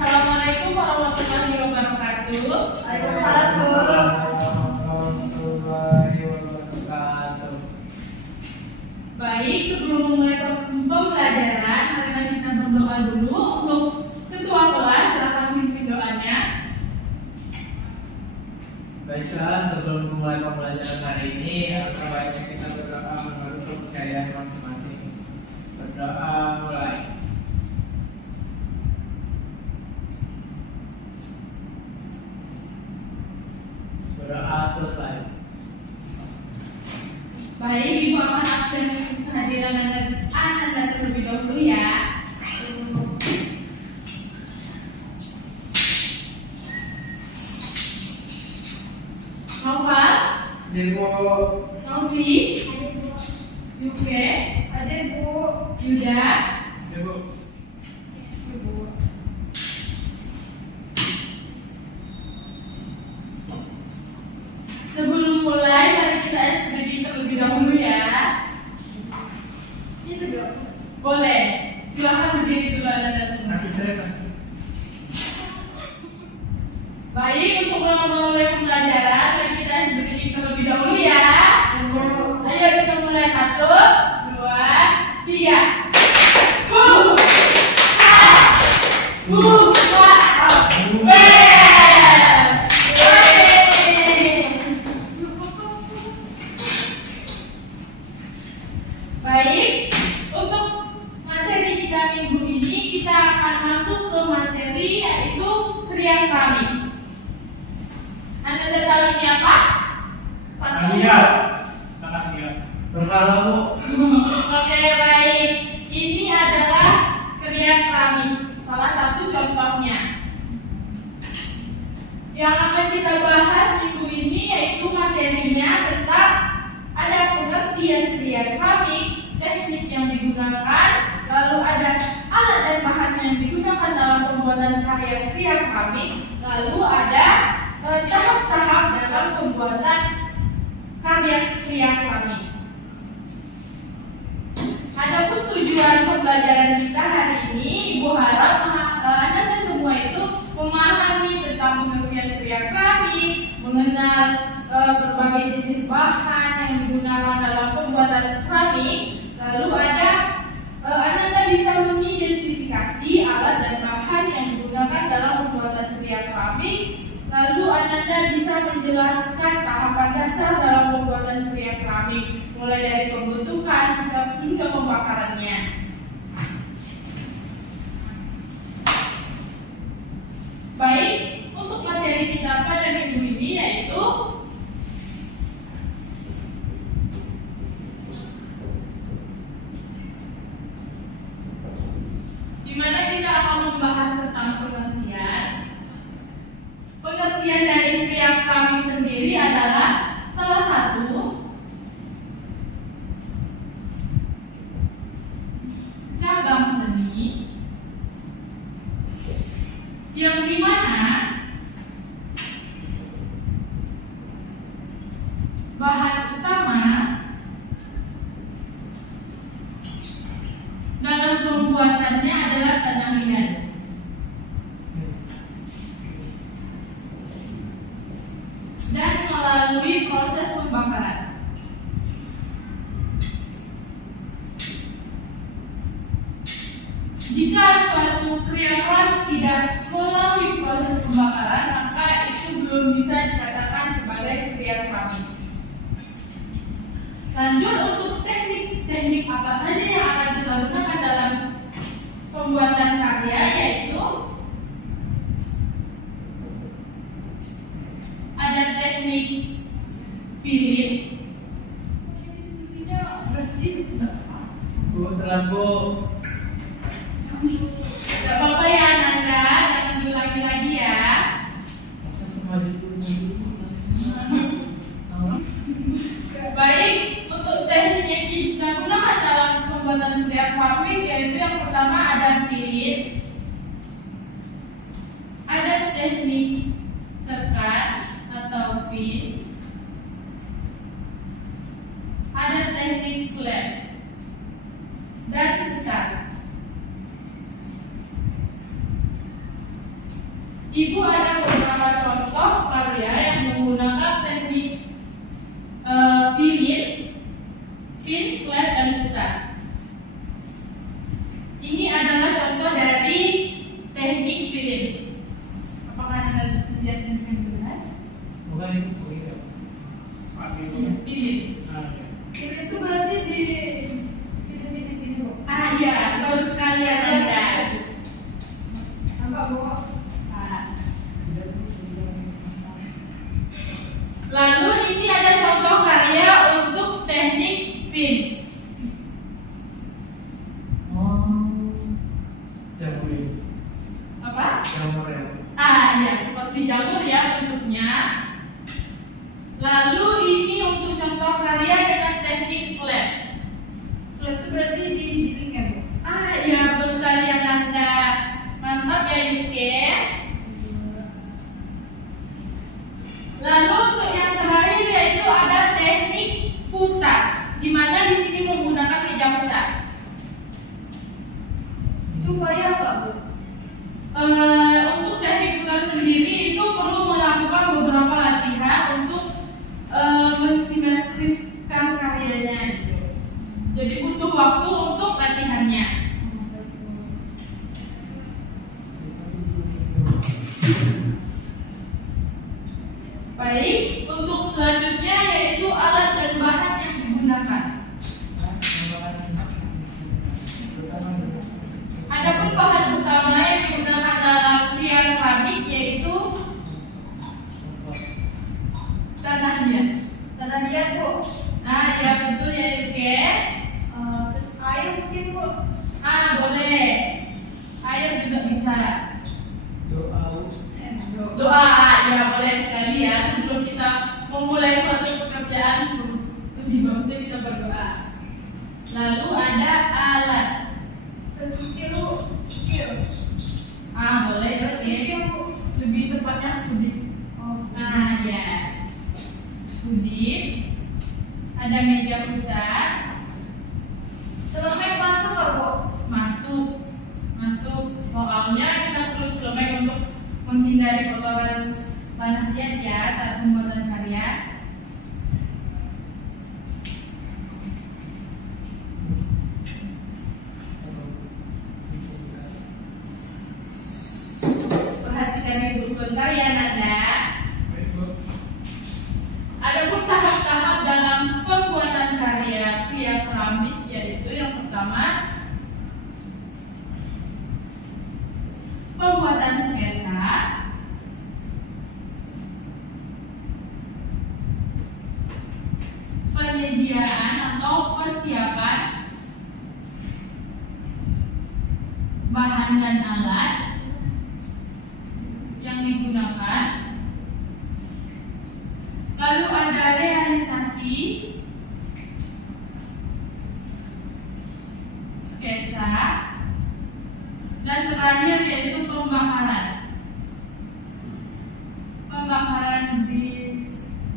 Assalamualaikum warahmatullahi wabarakatuh. Waalaikumsalam warahmatullahi wabarakatuh. Baik, sebelum memulai pembelajaran, marilah kita berdoa dulu. Untuk ketua kelas, silakan pimpin doanya. Baiklah, sebelum memulai pembelajaran hari ini, alangkah baiknya kita berdoa menurut kepercayaan masing-masing. Berdoa mulai. Berdoa selesai. Baik, Ibu akan absen kehadiran Anda terlebih dahulu ya. Noval, Ibu. Novi, Yuke, Hadir Bu. Yuda, Ibu. Ibu. sebelum mulai mari kita SPG terlebih dahulu ya. Itu dong. Boleh, silahkan berdiri dulu Anda semua. Nanti saya Baik, untuk memulai pembelajaran mari kita SPG terlebih dahulu ya. Ayo kita mulai 1, 2, 3. Baik, untuk materi kita minggu ini kita akan masuk ke materi yaitu kriya keramik. Anda sudah tahu ini apa? lihat. Berkala Bu. Oke, baik. Ini adalah kriya keramik. Salah satu contohnya. Yang akan kita bahas minggu ini yaitu materinya tentang ada pengertian kriya keramik, teknik yang digunakan, lalu ada alat dan bahan yang digunakan dalam pembuatan karya kriya keramik, lalu ada tahap-tahap dalam pembuatan karya kriya keramik. Adapun tujuan pembelajaran kita hari ini, Ibu harap Anda semua itu memahami tentang pengertian kriya keramik, mengenal berbagai jenis bahan yang digunakan dalam pembuatan keramik, lalu Anda bisa mengidentifikasi alat dan bahan yang digunakan dalam pembuatan kriya keramik, lalu Anda bisa menjelaskan tahapan dasar dalam pembuatan kriya keramik, mulai dari pembentukan hingga pembakarannya. Baik, untuk materi kita pada minggu ini yaitu di mana kita akan membahas tentang pengertian dari kriya keramik sendiri adalah salah satu cabang seni yang dimana bahan utama dalam pembuatannya adalah tanah liat dan melalui proses pembakaran. Jika suatu kriya keramik tidak melalui proses pembakaran, maka itu belum bisa dikatakan sebagai kriya keramik. Lanjut, untuk teknik apa saja yang akan kita gunakan dalam pembuatan karya, yaitu ada teknik pirit. Diskusinya berarti Bu, telat Bu. tidak apa-apa ya Nanda, jangan diulangi lagi ya. Baik, untuk teknik yang kita gunakan dalam pembuatan kriya keramik yaitu yang pertama ada pirit, ada teknik tekan atau pinch, ada teknik slap dan putar. Ibu ada beberapa contoh karya yang menggunakan teknik pilin, pinch, slap dan putar. Ini adalah contoh dari teknik pilin. Apakah Anda lihat dengan jelas? Bukan itu ya. Pilin. Ini itu berarti di ini Bu. Ah iya, betul sekali Anda. Nampak Bu? Lalu ini ada contoh karya untuk teknik pinch. Jamur ini. Apa? Jamur ya. Ah iya, seperti jamur ya bentuknya. Lalu ini untuk contoh karya dengan teknik slap. Slap itu berarti di dindingnya Bu. Ah iya, betul sekali Anda. Mantap ya Yuke. Lalu untuk yang terakhir yaitu ada teknik putar, di mana di sini menggunakan meja putar. Itu bayar nggak Bu? Untuk teknik putar sendiri itu perlu melakukan beberapa latihan untuk mensimetriskan karyanya. Jadi butuh waktu untuk latihannya. Baik, untuk selanjutnya yaitu alat dan bahan yang digunakan. Adapun bahan utama yang digunakan dalam kriya keramik yaitu tanah liat. Tanah liat Bu. Nah, ya betul ya Yuke. Terus air mungkin Bu. Ah, boleh. Air juga bisa. Doa, ya boleh sekali ya. Sebelum kita memulai suatu pekerjaan, lebih bagusnya kita berdoa. Lalu ada alat. Secukir Bu. Cukir. Ah, boleh. Oke. Cukir Bu. Lebih tepatnya sudip. Oh, Nah, ya. Sudip. Ada meja putar. Celemek masuk nggak Bu? Masuk. Soalnya kita perlu celemek untuk menghindari kotoran tanah liat ya saat pembuatan karya. Perhatikan ibu sebentar ya Nanda. Adapun tahap-tahap dalam pembuatan karya keramik yaitu yang pertama pembuatan sketsa, penyediaan atau persiapan bahan dan alat yang digunakan, lalu ada realisasi sketsa, dan terakhir yaitu pembakaran biskuit,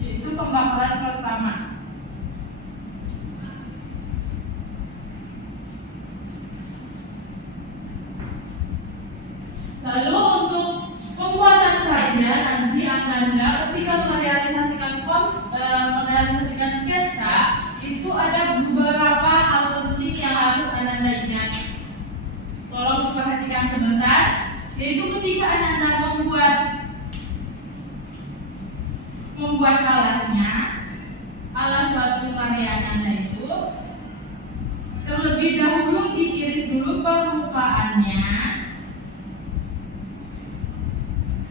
yaitu pembakaran pertama. Lalu untuk pembuatan karya nanti Anda ketika merealisasikan sketsa itu ada beberapa hal penting yang harus Anda ingat. Tolong perhatikan sebentar, yaitu ketika Anda membuat alasnya, alas suatu karya Anda itu terlebih dahulu diiris dulu permukaannya,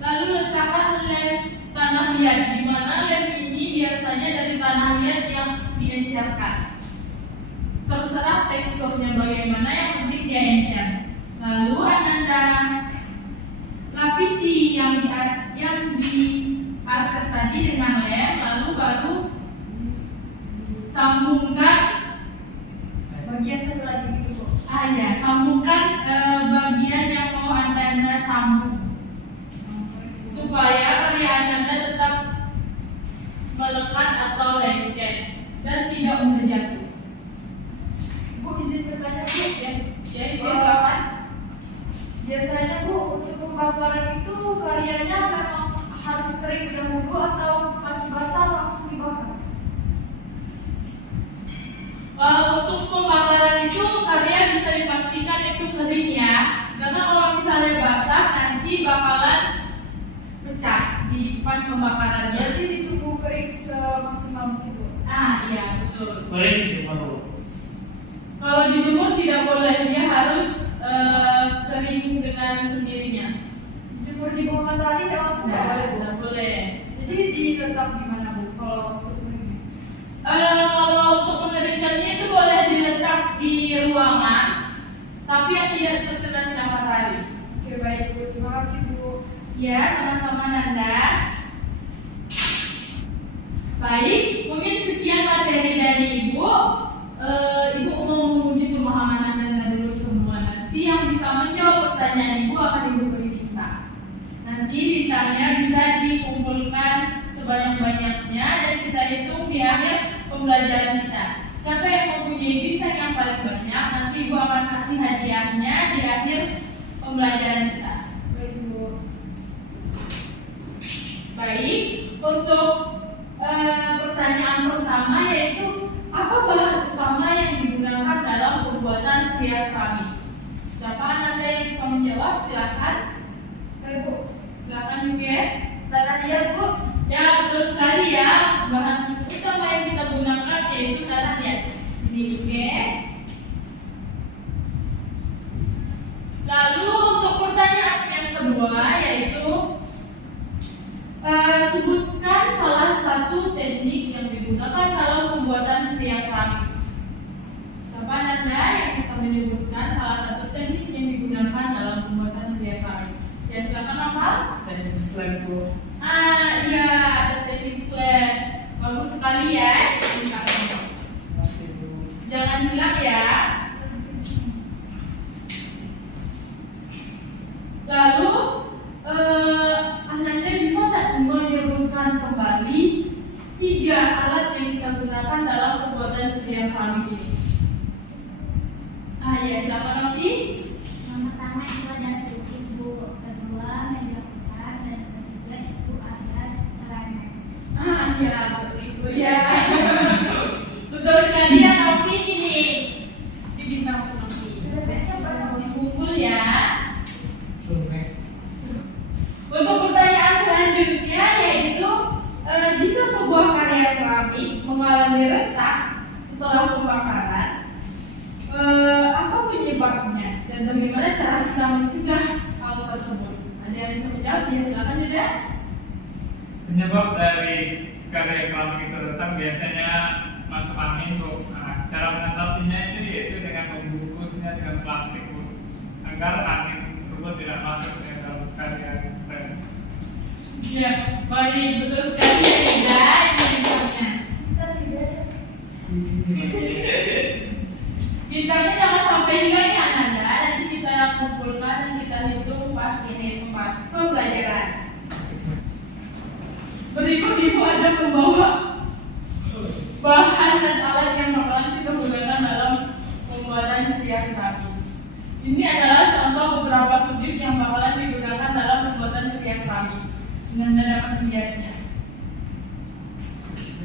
lalu letakkan lem tanah liat, di mana lem ini biasanya dari tanah liat yang diencerkan. Terserah teksturnya bagaimana, yang penting dia encer. Lalu Anda lapisi yang di arsep tadi dengan lem, lalu baru sambungkan bagian satu lagi gitu Bu. sambungkan bagian yang mau Anda Biasanya Bu, untuk pembakaran itu karyanya memang harus kering dahulu atau masih basah langsung dibakar? Untuk pembakaran itu karya bisa dipastikan itu kering ya, karena kalau misalnya basah nanti bakalan pecah di pas pembakarannya. Jadi ditunggu kering semaksimal mungkin Bu. Ah iya betul. Boleh dijemur. Kalau dijemur tidak boleh, dia harus kering dengan sendirinya. Jemur di bawah matahari ya langsung nggak boleh Bu. Tidak boleh. Jadi diletak di mana Bu? Kalau untuk keringnya? Kalau untuk mengeringkannya itu boleh diletak di ruangan, tapi yang tidak terkena sinar matahari. Oke baik Bu, terima kasih Bu. Ya, sama-sama Nanda. Baik, mungkin sekian materi dari Ibu. Ibu mau menguji pemahaman Nanda dulu semua. Nanti yang bisa menjawab pertanyaan Ibu akan Ibu beri bintang. Nanti bintangnya bisa dikumpulkan sebanyak-banyaknya dan kita hitung di akhir pembelajaran kita. Siapa yang mempunyai bintang yang paling banyak, nanti Ibu akan kasih hadiahnya di akhir pembelajaran kita. Baik Bu. Baik, untuk pertanyaan pertama yaitu apa bahan utama yang digunakan dalam pembuatan kria keramik? Siapa Anda yang bisa menjawab? Silakan. Baik Bu. Silakan juga. Tanah dia Bu. Ya betul sekali ya. Bahan utama yang kita gunakan yaitu tanah liat. Ini juga. Lalu untuk pertanyaan yang kedua yaitu sebutkan salah satu teknik yang digunakan dalam pembuatan kria keramik. Siapa Anda yang bisa menyebutkan salah satu teknik yang digunakan dalam pembuatan kria keramik? Ya silakan apa? Teknik slab Bu. Iya ada teknik slab. Bagus sekali ya. Masih Bu. Jangan hilang ya. Lalu Ananda bisa tak menyebutkan kembali 3 alat yang kita gunakan dalam pembuatan kria keramik ini? Ya silakan Novi. Yang pertama itu ada sukit Bu, kedua meja putar, dan ketiga itu ada selemek. Ya betul ya. Betul sekali ya Novi ini. Di bintang Novi. Dikumpul ya. Sumek. Untuk pertanyaan selanjutnya yaitu jika sebuah karya keramik mengalami retak setelah pembakaran, apa penyebabnya dan bagaimana cara kita mencegah hal tersebut? Ada yang bisa menjawab? Ya silakan juga. Penyebab dari karya keramik itu retak biasanya masuk angin Bu. Nah, cara mengatasinya itu yaitu dengan membungkusnya dengan plastik Bu, agar angin tersebut tidak masuk ke dalam karya keramik. Ya, baik, betul sekali ya Ida, ini bintangnya. Bintangnya jangan sampai hilang ya Ananda, nanti kita kumpulkan dan kita hitung pas ini pembelajaran. Berikut Ibu ada membawa bahan dan alat yang bakalan kita gunakan dalam pembuatan kria keramik. Ini adalah contoh beberapa subjek yang bakalan digunakan dalam pembuatan kria keramik. Anda dapat melihatnya.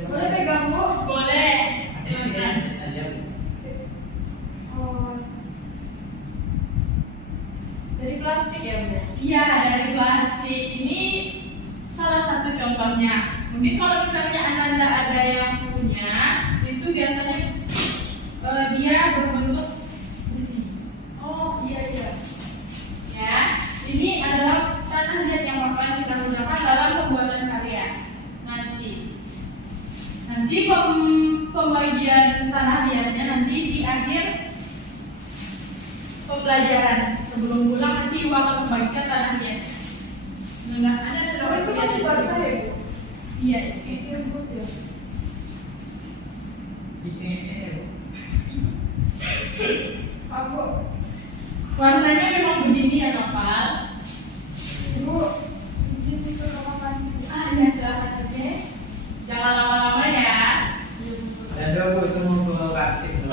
Boleh pegang Bu? Boleh. Silakan. Aja Bu. Oh. Dari plastik ya Bu? Iya, dari plastik. Ini salah satu contohnya. Mungkin kalau misalnya Ananda ada yang punya, itu biasanya dia berbentuk besi. Oh iya iya. Ya, ini adalah tanah liat yang bakalan kita gunakan dalam pembuatan karya nanti pembagian tanah liatnya nanti di akhir pembelajaran. Sebelum pulang nanti Ibu akan membagikan tanah liatnya. Nah, ada Oh itu masih basah ya Bu? Iya. Itu lembut ya? Bikin ini Bu. Aku Warnanya memang begini ya Nopal. Bu, izin ke kamar mandi Bu. Ya silakan oke. Jangan lama-lama ya. Ada Bu itu mau ke kartik Bu.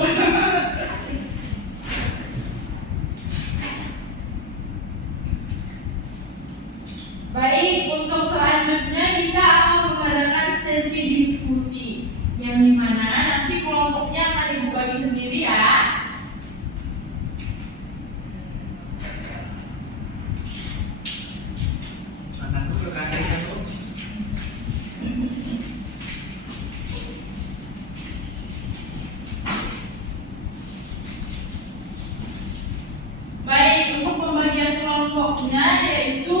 kelompoknya yaitu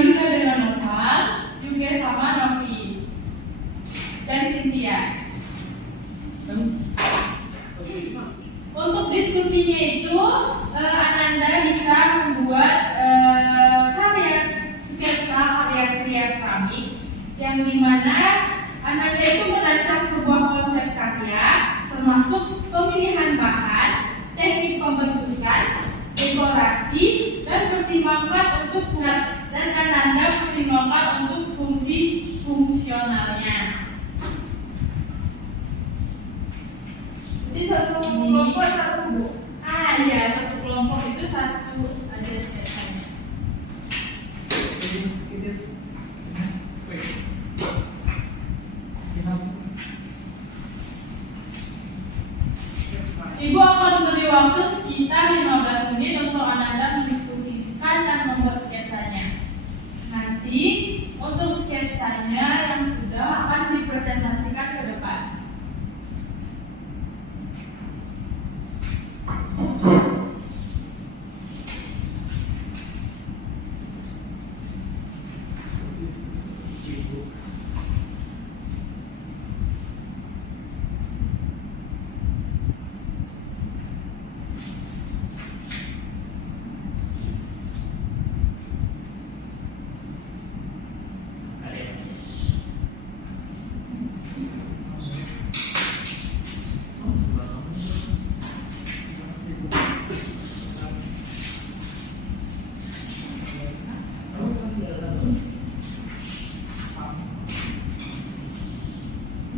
Yuda dengan Noval, Yuke sama Novi dan Cynthia. Untuk diskusinya itu Ananda bisa membuat karya sketsa karya keramik yang dimana Ananda itu merancang sebuah konsep karya termasuk pemilihan bahan, teknik pembentukan, dekorasi, dan pertimbangkan untuk dan Ananda pertimbangkan untuk fungsi fungsionalnya. Jadi satu kelompok satu bu. Iya, satu kelompok itu satu aja sketsanya. Ibu akan memberi waktu sekitar 15 menit untuk Ananda mendiskusikan dan membuat sketsanya. Nanti untuk sketsanya yang sudah akan dipresentasikan ke depan.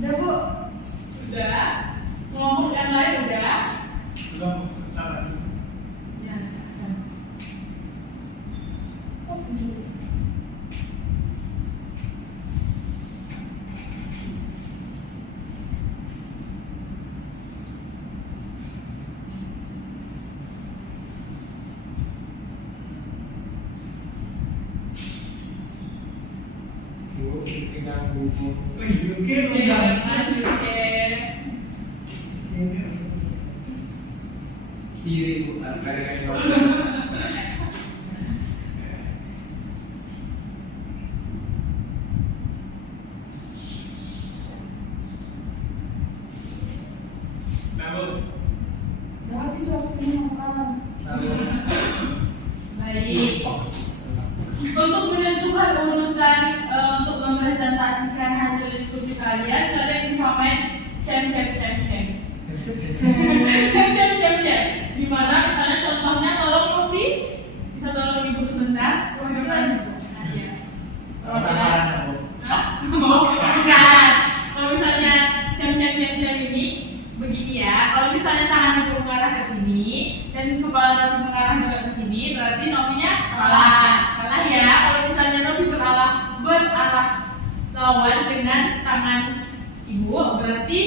Udah bu. Udah? Kelompok yang lain udah? Belum sebentar lagi. Ya, silakan. Bu, pegang buku. Oke, Oke, lanjut oke. Kiri bu, kali-kali bawah. Lalu, Udah habis waktunya makan. Baik. Untuk menentukan urutan untuk mempresentasikan hasil diskusi kalian bisa main cem. Dimana misalnya contohnya tolong Novi bisa tolong ibu sebentar. Nah, iya. Tangan bu. Hah? Bukan. Kalau misalnya cem ini begini ya. Kalau misalnya tangan ibu mengarah ke sini dan kepala Novi mengarah juga ke sini, berarti Novinya kalah ya. Kalau misalnya Novi berarah lawan dengan tangan ibu, berarti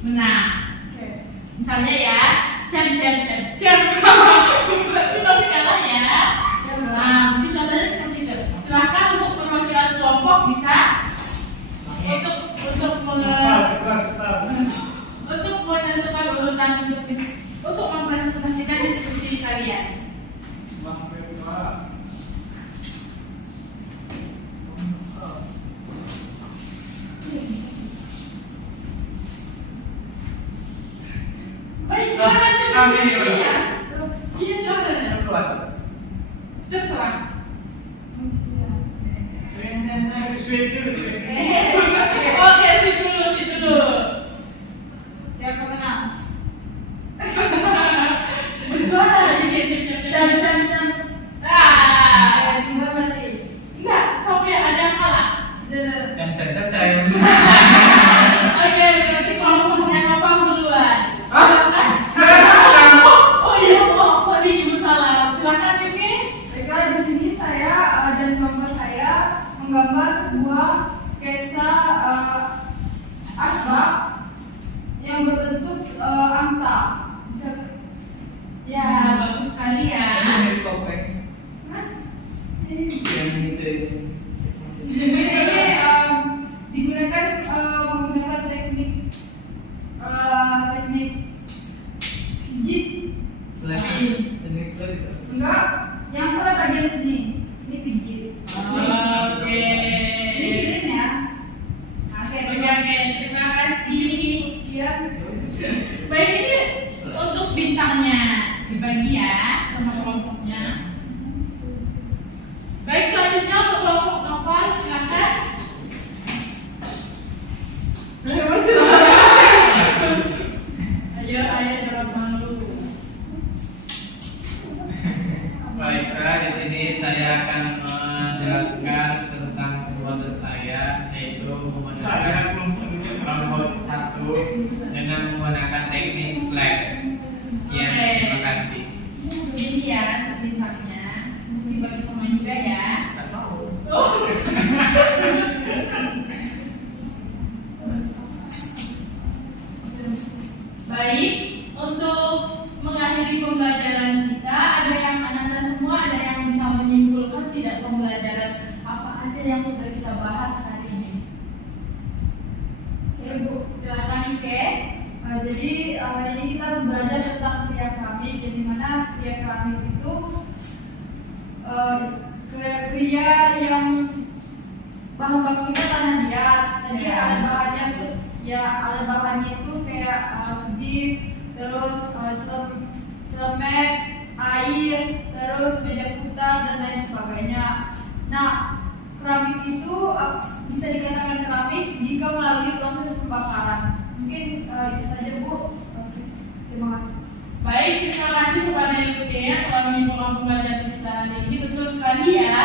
menang. Oke. Misalnya ya, cem. Berarti Novi kalah ya. Nah, mungkin contohnya seperti itu. Silahkan untuk perwakilan kelompok bisa untuk menentukan urutan untuk mempresentasikan diskusi kalian. Baik, silakan Kami Iya, silakan. keluar. Terserah. sweet dulu. Oke, situ dulu. Yang kemenang. Bersuara lagi kayak Jam. Ah, Tinggal berarti. enggak, sampai ada yang kalah. Udah. Cem. Oke, berarti kelompoknya Nopal duluan. Hah? Silakan. Oh iya, sorry, ibu salah. Silakan, Yuki. Baiklah, di sini saya dan kelompok saya menggambar sebuah sketsa asbak yang berbentuk angsa. Ya, bagus sekali ya. Ini topeng. Hah? Yang gitu. Ini digunakan menggunakan teknik pijit. Seni itu. Enggak, yang serat bagian sini. Ini pijit. Oke. Pijitin ya. Oke, terima kasih. Siap. Baik, ini untuk bintangnya dibagi ya sama kelompoknya. Baik, selanjutnya untuk kelompok novel silakan. Ayo jawab dulu. Baiklah, di sini saya akan menjelaskan tentang perbuatan saya, yaitu Saya menggunakan kelompok 1 dengan menggunakan teknik slack. Sekian, terima kasih. Ini ya bintangnya dibagi sama juga ya. Baik, untuk mengakhiri pembelajaran kita, ada yang anak-anak semua ada yang bisa menyimpulkan tidak pembelajaran apa aja yang sudah kita bahas hari ini. Ya, Bu. Silakan Ke. Jadi hari ini kita belajar tentang kriya keramik, di mana kriya keramik itu kriya yang bahan bakunya tanah liat. Tadi alat bahannya tuh ya alat bahannya itu kayak sudip, terus celemek, air, terus meja putar dan lain sebagainya. Nah, keramik itu bisa dikatakan keramik jika melalui proses pembakaran. Mungkin itu saja Bu. Terima kasih. Baik, terima kasih kepada Ibu Dea telah menyimpulkan pembelajaran kita hari ini. Betul sekali ya,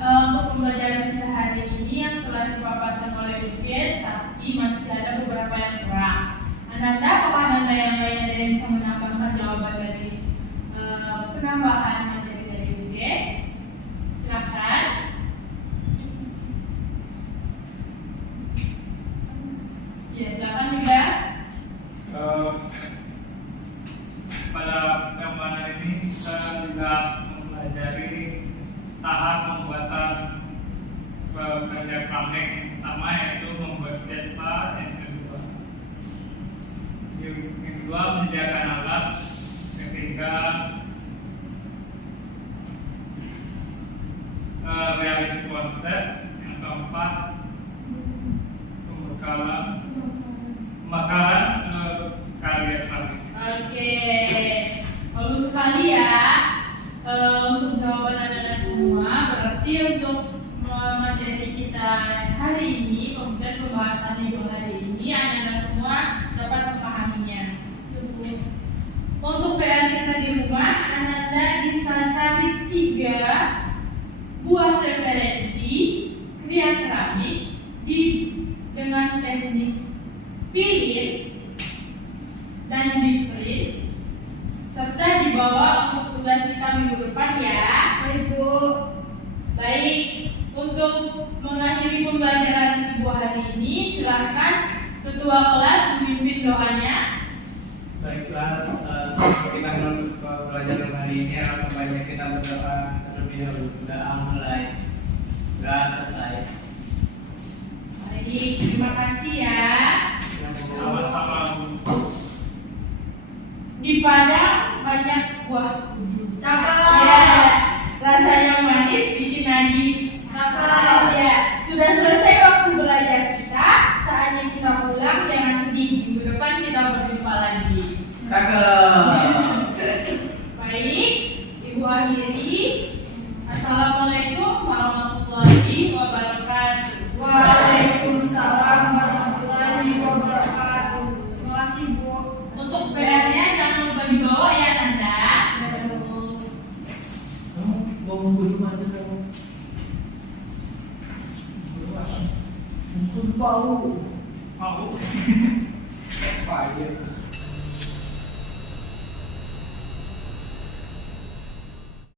untuk pembelajaran kita hari ini yang telah dipaparkan oleh Ibu Dea, tapi masih ada beberapa yang kurang. Ananda, apakah Ananda yang lain ada yang bisa menambahkan jawaban dari penambahan materi dari Ibu Dea? Silakan. Ya, silakan juga. Pada gambaran ini kita juga mempelajari tahap pembuatan kerja keramik. Pertama yaitu membuat delta, yang kedua menyediakan alat, ketiga realisasi konsep, yang keempat pembakaran karya keramik. Oke, bagus sekali ya. Untuk jawaban anak-anak semua, berarti untuk materi kita hari ini, kemudian pembahasan minggu hari ini, anak-anak semua dapat memahaminya. Untuk PR kita di rumah, Ananda bisa cari 3 buah referensi kriya keramik dengan teknik pilih dan di print serta dibawa untuk tugas kita minggu depan ya. Baik Bu. Baik, untuk mengakhiri pembelajaran Ibu hari ini, silakan ketua kelas memimpin doanya. Baiklah, sebelum kita menutup pelajaran hari ini, alangkah baiknya kita berdoa terlebih dahulu. Doa mulai. Doa selesai. Baik, terima kasih ya. Sama-sama. Di Padang banyak buah kudu. Cakep. Ya, rasanya manis bikin lagi. Cakep. Ya, sudah selesai waktu belajar kita. Saatnya kita pulang. Jangan sedih. Minggu depan kita berjumpa lagi. Cakep. Baik, Ibu akhiri. Assalamualaikum warahmatullahi wabarakatuh. Waalaikumsalam warahmatullahi wabarakatuh. Terima kasih Bu. Untuk PR-nya jangan lupa dibawa ya Nanda. Kamu mau guru mana kamu? Guru apa? Guru bau. Mau. Apa ya?